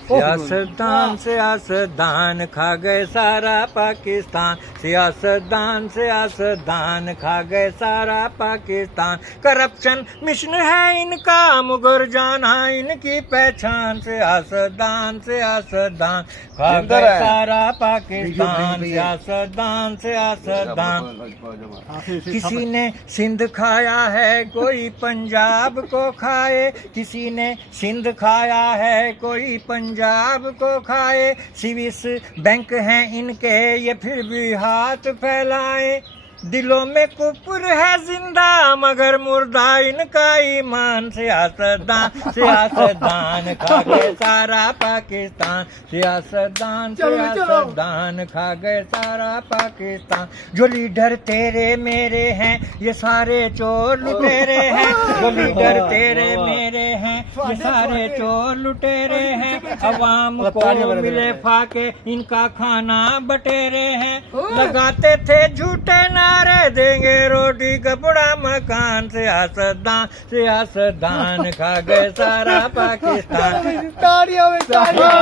सियासतदान सियासतदान खा गए सारा पाकिस्तान, सियासतदान सियासतदान खा गए सारा पाकिस्तान। करप्शन मिशन है इनका, मुगर जाना इनकी पहचान। सियासतदान सियासतदान खा गए सारा पाकिस्तान, सियासतदान सियासतदान। किसी ने सिंध खाया है कोई पंजाब को खाए, किसी ने सिंध खाया है कोई पंजाब को खाए। स्विस बैंक हैं इनके ये फिर भी हाथ फैलाए, दिलों में कुफर है जिंदा मगर मुर्दा इनका ईमान। सियासतदान सियासतदान खा गए सारा पाकिस्तान, सियासतदान सियासतदान खा गए सारा पाकिस्तान। जो लीडर तेरे मेरे हैं ये सारे चोर लुटेरे हैं, जो लीडर तेरे मेरे हैं ये सारे चोर लुटेरे हैं। अवाम को मिले फाके इनका खाना बटेरे हैं, लगाते थे झूठे नारे देंगे रोटी कपड़ा मकान। सियासतदान सियासतदान खा गए सारा पाकिस्तान। तालियां में तालियां।